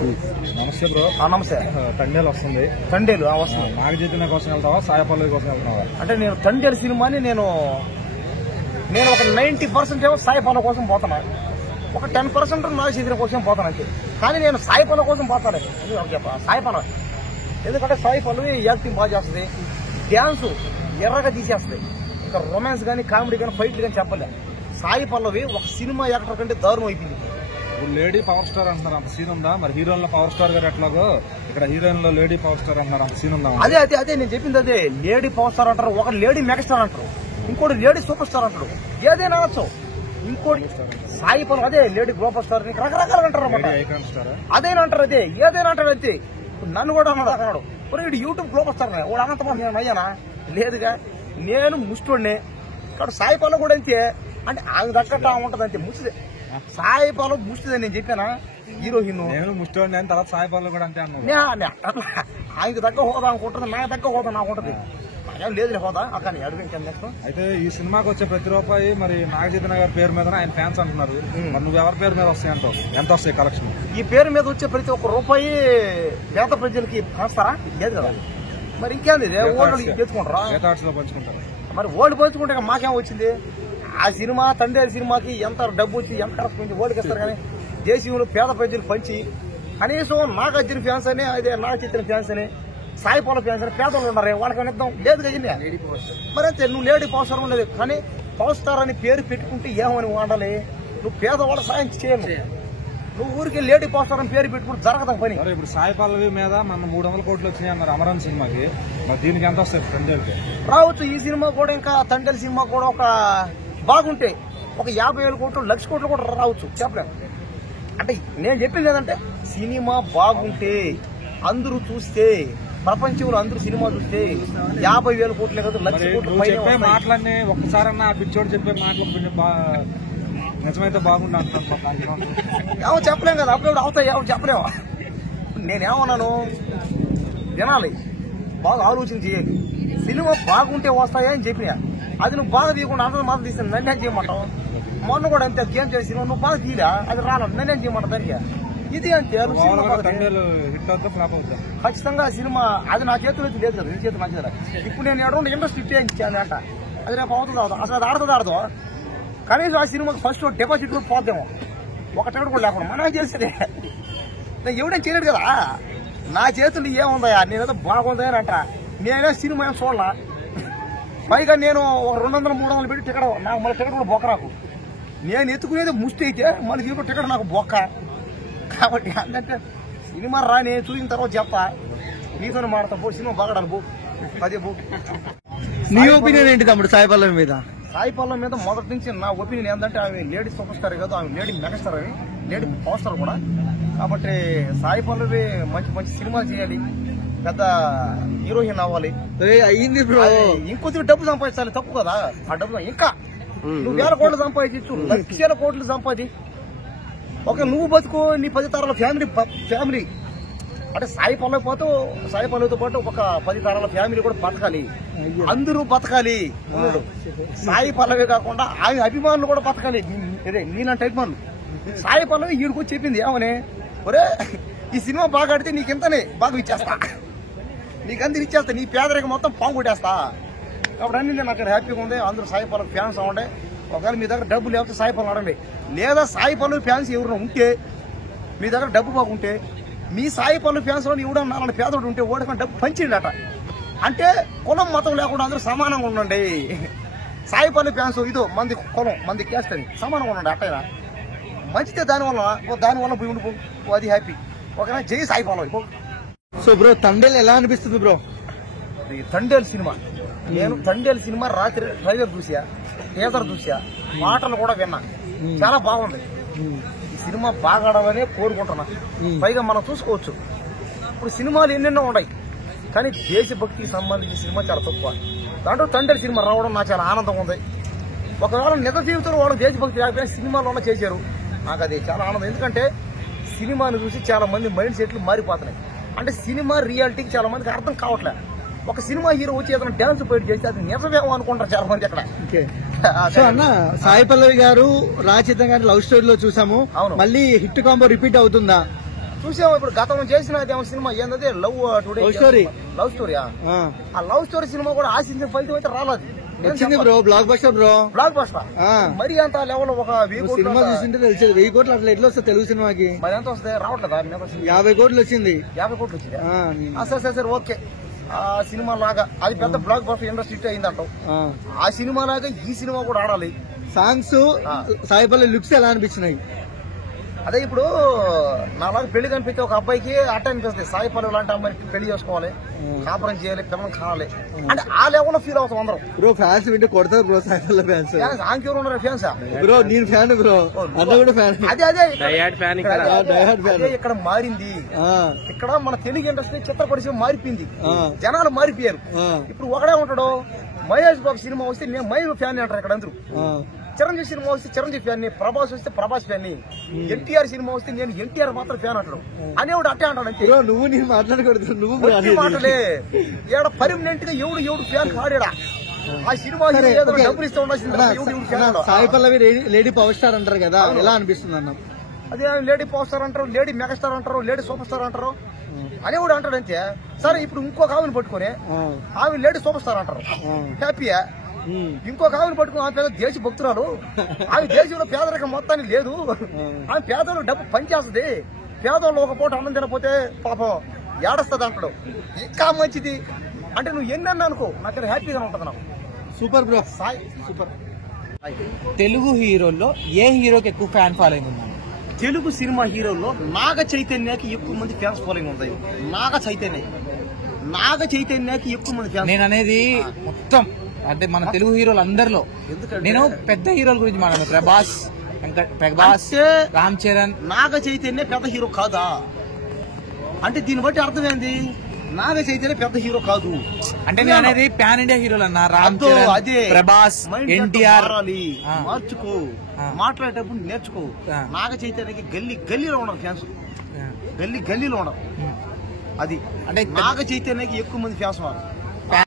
నమస్తే బ్రో. నమస్తే. తండేలు వస్తుంది. తండేలు వస్తుంది. నాగ చైతన్య కోసం వెళ్తావా, సాయి పల్లవి కోసం వెళ్తావా? అంటే నేను తండేలు సినిమాని నేను ఒక 90% ఏమో సాయి పల్లవి కోసం పోతాను, ఒక 10% నాగ చైతన్య కోసం పోతాను అంతే. కానీ నేను సాయి పల్లవి కోసం పోతాను. సాయి పల్లవి ఎందుకంటే సాయి పల్లవి యాక్టింగ్ బాగా చేస్తుంది, డ్యాన్స్ ఎర్రగా తీసేస్తుంది. ఇంకా రొమాన్స్ కానీ కామెడీ కానీ ఫైట్లు కానీ చెప్పలే. సాయి పల్లవి ఒక సినిమా యాక్టర్ కంటే దారుణం అయిపోయింది. లేడీ పవర్ స్టార్ అంటున్నారు, అంత సీన్ ఉందా? మరి హీరోయిన్ లో పవర్ స్టార్ గారు ఎట్లాగో ఇక్కడ హీరోయిన్ లో లేడీ పవర్ స్టార్ అంటున్నారు, అంత సీన్ ఉందా? అదే నేను చెప్పింది అదే. లేడీ పవర్ స్టార్ అంటారు, ఒక లేడీ మెగాస్టార్ అంటారు, ఇంకోటి లేడీ సూపర్ స్టార్ అంటారు, ఏదైనా అనొచ్చు. ఇంకోటి సాయి పల్లవి అదే లేడీ గ్లోబల్ స్టార్ రకరకాలు అంటారు అన్నమాట. అదేనా అంటారు, అదే ఏదైనా అంటారు అంతే. నన్ను కూడా అన్నాడు వీడు యూట్యూబ్ గ్లోబల్ స్టార్ వాడు అనంతమా నేను అయ్యానా? లేదుగా, నేను ముష్టోడిని. ఇక్కడ సాయి పల్లవి కూడా అంతే. అంటే ఆమె దక్కట ఉంటది అంతే, ముచ్చిదే. సాయి పల్లవి ముచ్చిదని నేను చెప్పానా? హీరోయిన్ నేను ముష్టోడిని అని తర్వాత సాయి పల్లవి కూడా అంతే అన్నా. ఆయనకి దగ్గర హోదా అనుకుంటుంది, నాకు దగ్గర హోదా నాకు ఉంటుంది. నాకేం లేదు హోదా అక్కడ అడుగు. అయితే ఈ సినిమాకి వచ్చే ప్రతి రూపాయి మరి నాగ చైతన్య గారి పేరు మీద ఆయన ఫ్యాన్స్ అంటున్నారు. మరి నువ్వు ఎవరి పేరు మీద వస్తాయి అంటావు? ఎంత వస్తాయి కలెక్షన్? ఈ పేరు మీద వచ్చే ప్రతి ఒక్క రూపాయి పేద ప్రజలకి పంచుతారా? లేదు కదా. మరి ఇంకేంది తెచ్చుకుంటారా? పంచుకుంటారు. మరి ఓల్డ్ పంచుకుంటే మాకేం వచ్చింది? ఆ సినిమా తండ్రి సినిమాకి ఎంత డబ్బు వచ్చి ఎంత ఖర్చు ఓడికి ఇస్తారు. కానీ దేశంలో పేద ప్రజలు పంచి కనీసం నాగార్జున ఫ్యాన్స్ అని, అదే నాగ చైతన్య ఫ్యాన్స్ అని, సాయి పల్లవి ఫ్యాన్స్ అని పేదలు ఉన్నారు, వాళ్ళకి ఇద్దాం. లేదు కదా. మరి అంతే, నువ్వు లేడీ పవర్ స్టార్ ఉండేది. కానీ పవర్ స్టార్ అని పేరు పెట్టుకుంటే ఏమని వాడాలి? నువ్వు పేదవాళ్ళ సాయం చేయను. నువ్వు ఊరికి లేడీ పవర్ స్టార్ అని పేరు పెట్టుకుంటే జరగదు పని. ఇప్పుడు సాయి పల్లవి మీద మన 300 కోట్లు వచ్చినాయి అన్నారు అమరాన్ సినిమాకి. మరి దీనికి ఎంత వస్తాయి తండ్రికి? రావచ్చు. ఈ సినిమా కూడా ఇంకా తండ్రి సినిమా కూడా ఒక బాగుంటే ఒక 50,000 కోట్లు 1,00,000 కోట్లు కూడా రావచ్చు, చెప్పలేము. అంటే నేను చెప్పింది ఏంటంటే సినిమా బాగుంటే అందరూ చూస్తే, ప్రపంచంలో అందరూ సినిమా చూస్తే 50,000 కోట్లే కదా 1,00,000 కోట్లు చెప్పే మాటలన్నీ ఒక్కసారన్నా పిచ్చోడు చెప్పే మాటలు నిజమైతే బాగుంది అంటున్నాను. ఏమో చెప్పలేం కదా, అప్పుడప్పుడు అవుతాయి, ఏమో చెప్పలేము. నేనేమన్నాను, వినాలి, బాగా ఆలోచన చేయాలి. సినిమా బాగుంటే వస్తాయా అని చెప్పినా. అది నువ్వు బాగా తీయకుండా అందరూ మాత్రం తీస్తాను, నన్ను ఏం చేయమంటావు? మొన్న కూడా అంతే, గేమ్ చేసి నువ్వు బాగా తీయరా, అది రాలేదు, నన్ను ఏం చేయమంటావు? దానికి ఇది అంతే. ఖచ్చితంగా సినిమా అది నా చేతులు అయితే లేదు కదా, నీ చేతులు నా చేతులు. ఇప్పుడు నేను ఎటువంటి ఇంట్రెస్ట్ ఇచ్చాను అంట, అది రేపు అవుతుంది అసలు అది ఆడుతుంది. కనీసం ఆ సినిమాకి ఫస్ట్ డిపాజిట్ కూడా పోద్దాము, ఒక టికెట్ కూడా లేకుండా. మనకు తెలిసిందే, నేను ఎవడేం చేయలేడు కదా. నా చేతులు ఏముందా, నేనేదో బాగుంది అని అంట. నేనే సినిమా ఏం చూడాల. పైగా నేను ఒక 200-300 పెట్టి టికెట్, నాకు మళ్ళీ టికెట్ కూడా బొక్క రాకు. నేను ఎత్తుకునేది ముష్టి అయితే మళ్ళీ దీంట్లో టికెట్ నాకు బొక్క. కాబట్టి అంటే సినిమా రాని చూసిన తర్వాత చెప్తా, నీతో మాడతా. పో సినిమా బాగడాలి, బో అదే బో. నీ ఒపీనియన్ ఏంటి తమ్ముడు సాయి పల్లవి మీద? సాయి పల్లవి మీద మొదటి నుంచి నా ఒపీనియన్ ఏంటంటే ఆమె లేడీ సూపర్ స్టార్ కాదు, ఆమె లేడీ మెగాస్టార్ అని, లేడీ పవర్ స్టార్ కూడా. కాబట్టి సాయి పల్లవి మంచి మంచి సినిమాలు చేయాలి, పెద్ద హీరోయిన్ అవ్వాలి. అయ్యింది బ్రో. ఇంకొంచెం డబ్బు సంపాదించాలి, తప్పు కదా. ఆ డబ్బు ఇంకా నువ్వు 1,000 కోట్లు సంపాదించు, 1,00,000 కోట్లు సంపాది. ఒక నువ్వు బతుకు, నీ 10 తరాల ఫ్యామిలీ అంటే సాయి పల్లవితో పాటు ఒక 10 తరాల ఫ్యామిలీ కూడా బతకాలి, అందరూ బతకాలి. సాయి పల్లవి కాకుండా ఆమె అభిమానులు కూడా బతకాలి. ఇదే నీలాంటి అభిమానులు. సాయి పల్లవి ఈడికి చెప్పింది ఏమని, ఒరే ఈ సినిమా బాగా ఆడితే నీకింతనే బాగా ఇచ్చేస్తా, నీకందరూ ఇచ్చేస్తా, నీ పేదరికం మొత్తం పాము కొట్టేస్తా. కాబట్టి అన్ని నేను అక్కడ హ్యాపీగా ఉంది. అందరూ సాయి పల్లవి ఫ్యాన్స్ అవ్వండి. ఒకవేళ మీ దగ్గర డబ్బు లేకపోతే సాయి పల్లవి అడండి. లేదా సాయి పల్లవి ఫ్యాన్స్ ఎవరైనా ఉంటే, మీ దగ్గర డబ్బు బాగుంటే, మీ సాయి పల్లవి ఫ్యాన్స్ లో ఎవడో నాలుగు పేదోడు ఉంటే ఓడికన్నా డబ్బు పంచిండి అట. అంటే కులం మతం లేకుండా అందరూ సమానంగా ఉండండి. సాయి పల్లవి ఫ్యాన్స్ ఇదో మంది కులం మంది క్యాస్ట్ అని సమానంగా ఉండండి. అట్టయినా మంచిదే, దానివల్ల పోయి ఉండిపో, అది హ్యాపీ. ఓకేనా? జై సాయి పల్లవి. సో బ్రో తండేలు ఎలా అనిపిస్తుంది బ్రో? తండేలు సినిమా, నేను తండేలు సినిమా రాత్రి ట్రైలర్ చూసా, థియేటర్ చూసా, మాటలు కూడా విన్నా, చాలా బాగుంది. ఈ సినిమా బాగా ఆడాలని కోరుకుంటున్నా. పైగా మనం చూసుకోవచ్చు, ఇప్పుడు సినిమాలు ఎన్నెన్నో ఉన్నాయి, కానీ దేశభక్తికి సంబంధించిన సినిమా చాలా తక్కువ. దాంట్లో తండ్రి సినిమా రావడం నాకు చాలా ఆనందం ఉంది. ఒకవేళ నిజ జీవితంలో వాళ్ళు దేశభక్తి లేకపోయినా సినిమాలో చేశారు, నాకు అది చాలా ఆనందం. ఎందుకంటే సినిమాను చూసి చాలా మంది మైండ్ సెట్లు మారిపోతున్నాయి. అంటే సినిమా రియాలిటీకి చాలా మందికి అర్థం కావట్లేదు. ఒక సినిమా హీరో వచ్చి ఏదైనా డాన్స్ పోయి చేస్తే అది నిజమేమో అనుకుంటారు చాలా మంది అక్కడ. సో అన్న, సాయి పల్లవి గారు రాచితం గారి లవ్ స్టోరీలో చూసాము, అవును. మళ్ళీ హిట్ కాంబో రిపీట్ అవుతుందా? చూసాము ఇప్పుడు గతం చేసిన అదేమో సినిమా ఏంటది లవ్ టుడే స్టోరీ. లవ్ స్టోరీయా ఆ లవ్ స్టోరీ సినిమా కూడా ఆశించిన ఫలితం అయితే రాలేదు. వచ్చింది bro, block buster bro. Block buster మరి అంత లెవెల్ ఒక 1000 సినిమా చూసింటే తెలిసేది 1000 కోట్లు అట్లా ఎట్లా వస్తుంది తెలుగు సినిమాకి? మరి ఎంత వస్తుంది రావట్లేదా? 50 కోట్లు వచ్చింది. 50 కోట్లు వచ్చింది. సరే ఓకే. ఆ సినిమా లాగా అది పెద్ద బ్లాక్ బస్టర్ ఇండస్ట్రీ అయిందంటావు. ఆ సినిమా లాగా ఈ సినిమా కూడా ఆడాలి. సాంగ్స్ సాయిపల్లి లుక్స్ ఎలా అనిపించినాయి? అదే ఇప్పుడు నాలాగా పెళ్లి కనిపిస్తే ఒక అబ్బాయికి అట్ట అనిపిస్తుంది, సాయిపల్లి లాంటి అమ్మాయికి పెళ్లి చేసుకోవాలి, కాపురం చేయాలి, పిల్లలు కావాలి అంటే ఆ లెవెల్లో ఫీల్ అవుతాం అందరం. బ్రో ఫ్యాన్స్ వింటే కొడతారు బ్రో సాయిపల్లి ఫ్యాన్స్. ఆంకేరు ఉన్నారు ఫ్యాన్స్ బ్రో, నేను ఫ్యాన్ బ్రో, అన్న కూడా ఫ్యాన్. అదే ఇక్కడ మారింది. ఇక్కడ మన తెలుగు ఇండస్ట్రీ చిత్ర పరిశ్రమ మారిపోయింది, జనాలు మారిపోయారు. ఇప్పుడు ఒకడే ఉంటాడు, మహేష్ బాబు సినిమా వస్తే నేను మహేష్ ఫ్యాన్ అంటారు ఇక్కడ అందరూ. చిరంజీవి సినిమా వస్తే చిరంజీవి ఫ్యాన్, ప్రభాస్ వస్తే ప్రభాస్ ఫ్యాన్, ఎన్టీఆర్ సినిమా వస్తే నేను ఎన్టీఆర్ మాత్రం ఫ్యాన్ అంటాడు. అనేవాడు అట్టే అంటాడు అంతే. నువ్వు నేను మాట్లాడకూడదు, నువ్వు మాటలే ఏడ పర్మనెంట్ గా ఎవడు ఫ్యాన్ కాడా. ఆ సినిమా డబ్బులు ఇస్తా ఉండాల్సింది. Sai Pallavi lady power star అంటారు కదా, ఎలా అనిపిస్తుంది అన్న? అదే లేడీ పవర్ స్టార్ అంటారు, లేడీ మెగాస్టార్ అంటారు, లేడీ సూపర్ స్టార్ అంటారు, అనేవాడు అంటాడు అంతే. సరే ఇప్పుడు ఇంకొక ఆమెను పట్టుకొని ఆమె లేడీ సూపర్ స్టార్ అంటారు, హ్యాపీయా? ఇంకొక ఆమెను పట్టుకుని ఆమె పేద దేశ భక్తురాలు, ఆమె దేశంలో పేదరికం మొత్తానికి లేదు, ఆమె పేదోళ్ళు డబ్బు పనిచేస్తుంది, పేదోళ్ళు ఒక పూట అన్నం తినపోతే పాపం ఏడస్తుంది అంటాడు. ఇంకా మంచిది అంటే నువ్వు ఎన్ని అనుకో, నాకు హ్యాపీగా ఉంటుంది. నాకు super bro. Sai super. Telugu హీరోల్లో ఏ హీరోకి ఎక్కువ ఫ్యాన్ ఫాలోయింగ్ ఉంది? తెలుగు సినిమా హీరోల్లో నాగ చైతన్యకి ఎక్కువ మంది ఫ్యాన్స్ ఫాలోయింగ్ ఉంది. నాగ చైతన్యకి ఎక్కువ మంది ఫ్యాన్స్. నేను అనేది మొత్తం అంటే మన తెలుగు హీరోలు అందరిలో. నేను పెద్ద హీరోల గురించి మాట్లాడాను, ప్రభాస్, రామ్ చరణ్. నాగ చైతన్య పెద్ద హీరో కాదా అంటే దీన్ని బట్టి అర్థమైంది, నాగ చైతన్య పెద్ద హీరో కాదు అంటే నేను అనేది పాన్ ఇండియా హీరోలు అన్న. రామ్ చరణ్, అదే ప్రభాస్, ఎన్టీఆర్. మార్చుకో, మాట్లాడేటప్పుడు నేర్చుకో. నాగ చైతన్యకి గల్లీలో ఉండరు ఫ్యాన్స్, గల్లీలో ఉండరు. అది అంటే నాగ చైతన్యకి ఎక్కువ మంది ఫ్యాన్స్ ఉన్నారు.